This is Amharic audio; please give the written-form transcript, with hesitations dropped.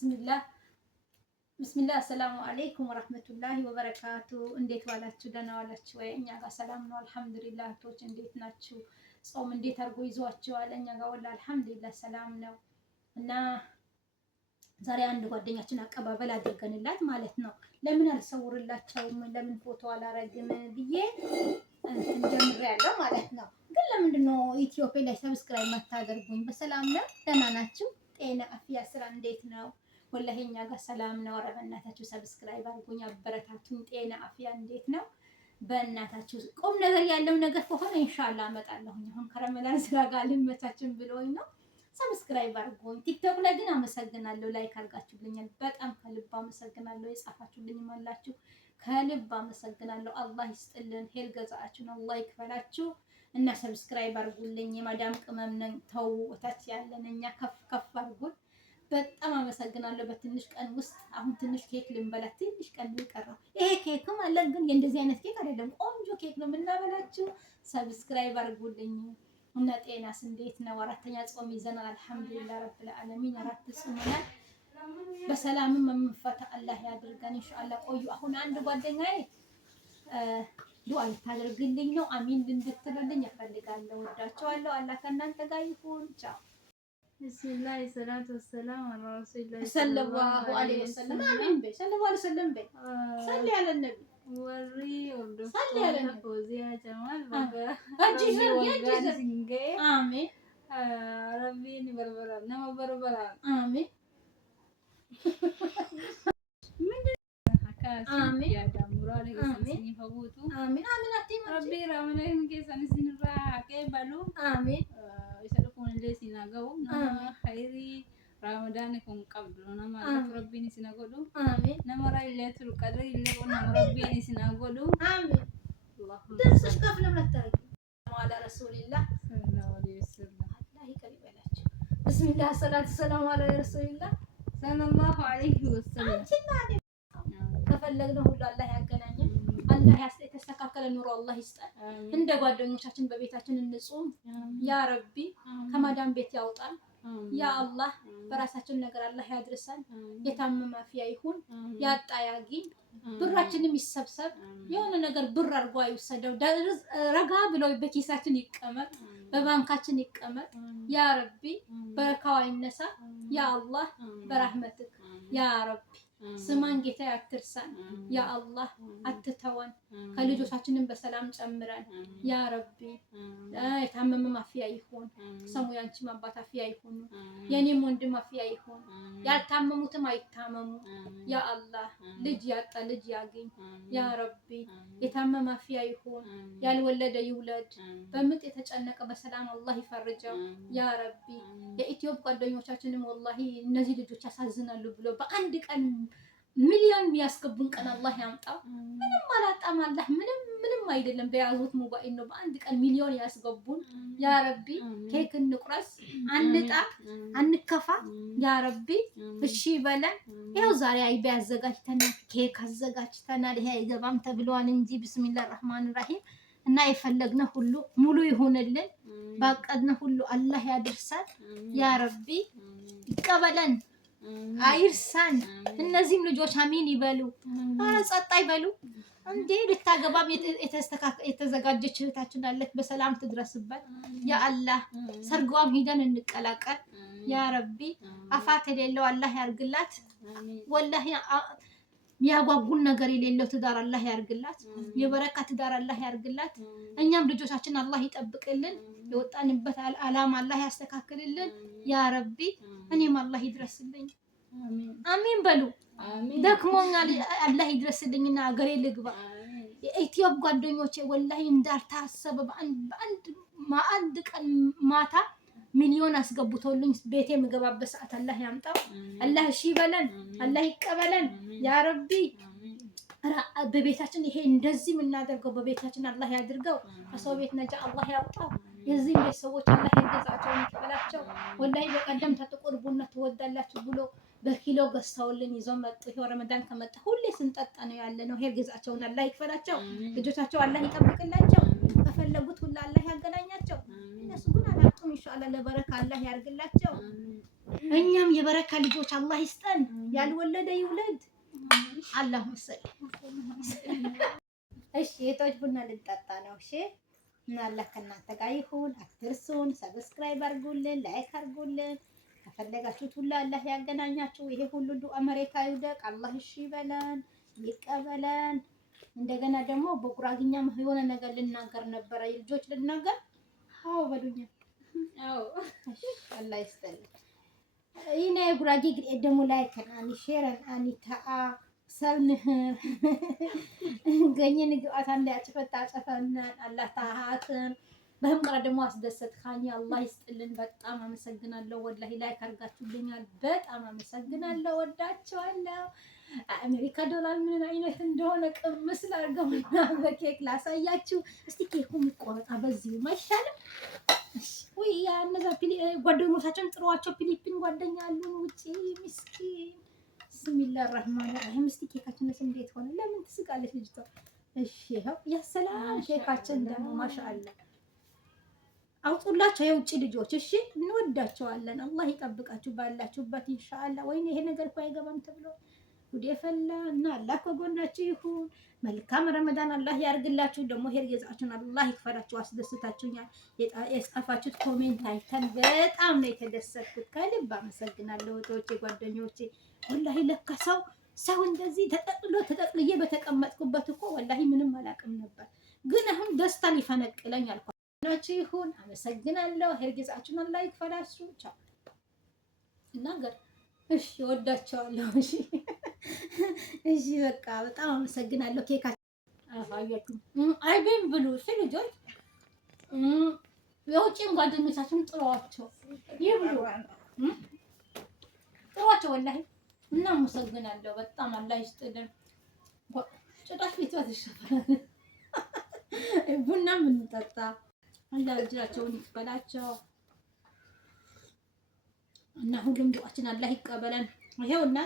ብስሚላህ አሰላሙ አለይኩም ወራህመቱላሂ ወበረካቱ። እንዴት ዋላችሁ? ደህና ዋላችሁ ወይ? እኛ ጋር ሰላም ነው አልሐምዱሊላህ። እህቶች እንዴት ናችሁ? ጾም እንዴት አድርጎ ይዟችኋል? እኛ ጋር ወላሂ አልሐምዱሊላህ ሰላም ነው። እና ዛሬ አንድ ጓደኛችን አቀባበል አድርገንላት ማለት ነው። ለምን አልሰውርላቸውም ለምን ፎቶ አላረግም ብዬ እንትን ጀምሬያለሁ ማለት ነው። ግን ለምንድን ነው ኢትዮጵያ ላይ ሰብስክራይብ ማታደርጉኝ? በሰላም ነው? ደህና ናችሁ? ጤና አፍያ ስራ እንዴት ነው? ወላሂ እኛ ጋር ሰላም ነው። ኧረ በእናታችሁ ሰብስክራይብ አድርጉኝ፣ አበረታቱኝ። ጤና አፍያ እንዴት ነው? በእናታችሁ ቁም ነገር ያለው ነገር ከሆነ ኢንሻአላህ አመጣለሁኝ። አሁን ከረመዳን ስራ ጋር ልመቻችን ብሎኝ ነው። ሰብስክራይብ አድርጉኝ። ቲክቶክ ላይ ግን አመሰግናለሁ፣ ላይክ አድርጋችሁልኛል። በጣም ከልብ አመሰግናለሁ። የጻፋችሁልኝም አላችሁ፣ ከልብ አመሰግናለሁ። አላህ ይስጥልን፣ ሄል ገዛችሁን አላህ ይክፈላችሁ። እና ሰብስክራይብ አድርጉልኝ። የማዳም ቅመም ነኝ፣ ተው ወታች ያለን እኛ ከፍ ከፍ አድርጉን። በጣም አመሰግናለሁ። በትንሽ ቀን ውስጥ አሁን ትንሽ ኬክ ልንበላ ትንሽ ቀን ይቀራል። ይሄ ኬክም አለን ግን የእንደዚህ አይነት ኬክ አይደለም፣ ቆንጆ ኬክ ነው የምናበላችሁ። ሰብስክራይብ አድርጉልኝ። እና ጤናስ እንዴት ነው? አራተኛ ጾም ይዘናል አልሐምዱሊላህ ረብል ዓለሚን። አራት ጾመናል። በሰላምም የምንፈታ አላህ ያድርገን ኢንሻአላህ። ቆዩ። አሁን አንድ ጓደኛዬ ዱዓ ልታደርግልኝ ነው። አሚን እንድትሉልኝ እፈልጋለሁ። ወዳቸዋለሁ። አላህ ከእናንተ ጋር ይሁን። ቻው። ቢስሚላህ ሰላቱ ወሰላም አላ ረሱሊላህ ሰለላሁ ዐለይሂ ወሰለም። አሚን በይ። ሰለላሁ ዐለይሂ ወሰለም በይ። ሰሊ አለ ነቢ ወሪ ወርዶ ሰሊ አለ ነቢ ፎዚያ ጀማል ሲንጌ አሚን ረቢኒ በርበራ ነማ በርበራ አሚን አሚን ያዳሙራ ለገሰኒ ፈውቱ አሚን አሚን አቲማ ረቢ ረመዳን ከሰኒ ሲንራ ከበሉ አሚን ይሰልፉን ለሲናገው ነማ ኸይሪ ረመዳን ኩን ቀብሉ ነማ ረቢኒ ሲናገዱ አሚን ነመራ ለይለቱል ቀድር ይለቁ ነማ ረቢኒ ሲናገዱ አሚን ድምፅሽ ከፍ ለምን አታረጊ? ወአላ ረሱሊላህ ሰለላሁ ዐለይሂ ወሰለም አላህ ይቀር ይበላችሁ። ቢስሚላህ ሰላቱ ሰላሙ ዐላ ረሱሊላህ ሰለላሁ ዐለይሂ ወሰለም። ከፈለግነው ሁሉ አላህ ያገናኘን። አላህ የተስተካከለ ኑሮ አላህ ይስጠን። እንደ ጓደኞቻችን በቤታችን እንጹም ያ ረቢ። ከማዳም ቤት ያውጣል ያ አላህ። በራሳችን ነገር አላህ ያድርሰን። የታመመ አፍያ ይሁን፣ ያጣ ያግኝ። ብራችንም ይሰብሰብ። የሆነ ነገር ብር አድርጎ አይወሰደው። ረጋ ብሎ በኪሳችን ይቀመጥ፣ በባንካችን ይቀመጥ ያ ረቢ። በረካው አይነሳ ያ አላህ። በረህመትክ ያ ረቢ። ስማን ጌታ አትርሳን ያ አላህ። አትተወን። ከልጆቻችንን በሰላም ጨምረን ያ ረቢ። የታመመ አፍያ ይሁን፣ ሰሙ ያንቺም አባት አፍያ ይሁን፣ የኔም ወንድም አፍያ ይሁን። ያልታመሙትም አይታመሙ ያ አላህ። ልጅ ያጣ ልጅ ያገኝ ያ ረቢ። የታመመ አፍያ ይሁን፣ ያልወለደ ይውለድ። በምጥ የተጨነቀ በሰላም አላህ ይፈርጀው ያ ረቢ። የኢትዮጵያ ጓደኞቻችንም ወላሂ እነዚህ ልጆች ያሳዝናሉ ብሎ በአንድ ቀን ሚሊዮን የሚያስገቡን ቀን አላህ ያምጣው። ምንም አላጣም አላህ። ምንም አይደለም። በያዙት ሞባይል ነው በአንድ ቀን ሚሊዮን ያስገቡን ያ ረቢ። ኬክ እንቁረስ፣ አንጣ፣ አንከፋ ያ ረቢ። እሺ በለን። ያው ዛሬ አይቤ አዘጋጅተናል፣ ኬክ አዘጋጅተናል። ይሄ አይገባም ተብሏል እንጂ ቢስሚላህ ረህማን ረሂም። እና የፈለግነው ሁሉ ሙሉ ይሁንልን። ባቀድነው ሁሉ አላህ ያድርሳል ያ ረቢ። ይቀበለን አይርሳን። እነዚህም ልጆች አሚን ይበሉ። ኧረ ጸጥ አይበሉ እንዴ። ልታገባም የተዘጋጀች እህታችን አለች። በሰላም ትድረስበት ያ አላህ። ሰርጓም ሂደን እንቀላቀል ያ ረቢ። አፋት የሌለው አላህ ያርግላት። ወላሂ ያጓጉን ነገር የሌለው ትዳር አላህ ያርግላት። የበረካ ትዳር አላህ ያርግላት። እኛም ልጆቻችን አላህ ይጠብቅልን። የወጣንበት አላማ አላህ ያስተካክልልን ያ ረቢ። እኔም አላህ ይድረስልኝ። አሚን በሉ። ደክሞኛል አላህ ይድረስልኝና አገሬ ልግባ። የኢትዮጵያ ጓደኞቼ ወላሂ እንዳልታሰበ በአንድ ቀን ማታ ሚሊዮን አስገብቶልኝ ቤቴ የምገባበት ሰዓት አላህ ያምጣው። አላህ እሺ በለን፣ አላህ ይቀበለን ያ ረቢ። በቤታችን ይሄ እንደዚህ የምናደርገው በቤታችን አላህ ያድርገው። ከሰው ቤት ነጃ አላህ ያውጣው። የዚህ ቤት ሰዎች አላህ ይገዛቸው፣ ይቀበላቸው። ወላሂ በቀደም ተጥቁር ቡና ትወዳላችሁ ብሎ በኪሎ ገዝተውልን ይዘው መጡ። ይሄው ረመዳን ከመጣ ሁሌ ስንጠጣ ነው ያለ ነው። ሄር ገዛቸውን አላህ ይክፈላቸው፣ ልጆቻቸው አላህ ይጠብቅላቸው፣ ከፈለጉት ሁሉ አላህ ያገናኛቸው። እነሱ ግን አላጡም። ኢንሻአላህ ለበረካ አላህ ያርግላቸው። እኛም የበረካ ልጆች አላህ ይስጠን። ያልወለደ ይውለድ። አላህ መሰል። እሺ የቶች ቡና ልንጠጣ ነው። እሺ እና አላህ ከእናንተ ጋር ይሁን። አትርሱን፣ ሰብስክራይብ አድርጉልን፣ ላይክ አድርጉልን። ከፈለጋችሁት ሁሉ አላህ ያገናኛችሁ። ይሄ ሁሉ ዱዓ መሬት አይውደቅ። አላህ እሺ ይበለን፣ ይቀበለን። እንደገና ደግሞ በጉራግኛ የሆነ ነገር ልናገር ነበረ። ልጆች ልናገር? አዎ በሉኝ። አዎ አላህ ይስጥልኝ። ይሄ ጉራጌ ግሬ ደግሞ ላይክ አኒ ሼርን አኒ ታአ ሰብንህ ገኘን ግአት አንድ ያጭፈታ አጨፈና አላህ ታሃትን በህምቀራ ደግሞ አስደሰትካኝ። አላህ ይስጥልን። በጣም አመሰግናለሁ። ወላሂ ላይክ አድርጋችሁልኛል። በጣም አመሰግናለሁ። ወዳችኋለሁ። አሜሪካ ዶላር ምን አይነት እንደሆነ ቅምስ ላድርገውና በኬክ ላሳያችሁ። እስቲ ኬኩ የሚቆረጣ በዚሁ አይሻልም? ወይ ያ እነዛ ጓደኞቻችን ጥሯቸው። ፊሊፒን ጓደኛ አሉን ውጪ ምስኪን። ብስሚላህ ረህማን ረሂም። እስቲ ኬካችንስ እንዴት ሆነ? ለምን ትስቃለች ልጅቷ? እሺ ይኸው ያሰላም ኬካችን ደግሞ ማሻአላ አውጡላቸው የውጭ ልጆች። እሺ እንወዳቸዋለን። አላህ ይጠብቃችሁ ባላችሁበት ኢንሻአላህ። ወይኔ ይሄ ነገር እኮ አይገባም ተብሎ ጉዴ ፈላ እና አላህ ከጎናችሁ ይሁን። መልካም ረመዳን አላህ ያርግላችሁ። ደግሞ ሄር ገዛችሁን አላህ ይክፈላችሁ። አስደስታችሁኛል። የጻፋችሁት ኮሜንት አይተን በጣም ነው የተደሰትኩት። ከልብ አመሰግናለሁ እህቶቼ፣ ጓደኞቼ። ወላሂ ለካ ሰው እንደዚህ ተጠቅልዬ በተቀመጥኩበት እኮ ወላሂ ምንም አላውቅም ነበር። ግን አሁን ደስታ ሊፈነቅለኝ አልኳችሁ ይሁን። አመሰግናለሁ። ሄር ገዛችሁን አላህ ይክፈላችሁ። ቻው እናገር። እሺ ወዳቸዋለሁ። እሺ እሺ በቃ በጣም አመሰግናለሁ። ኬካ አይቤን ብሉ እሺ ልጆች። የውጭን ጓደኞቻችን ጥሯቸው ይብሉ፣ ጥሯቸው። ወላሂ እና አመሰግናለሁ በጣም አላህ ይስጥልን። ጭራሽ ቤቷ ተሸፈነ። ቡና የምንጠጣ አላህ እጅራቸውን ይክፈላቸው እና ሁሉም ዱዓችን አላህ ይቀበለን። ይሄውና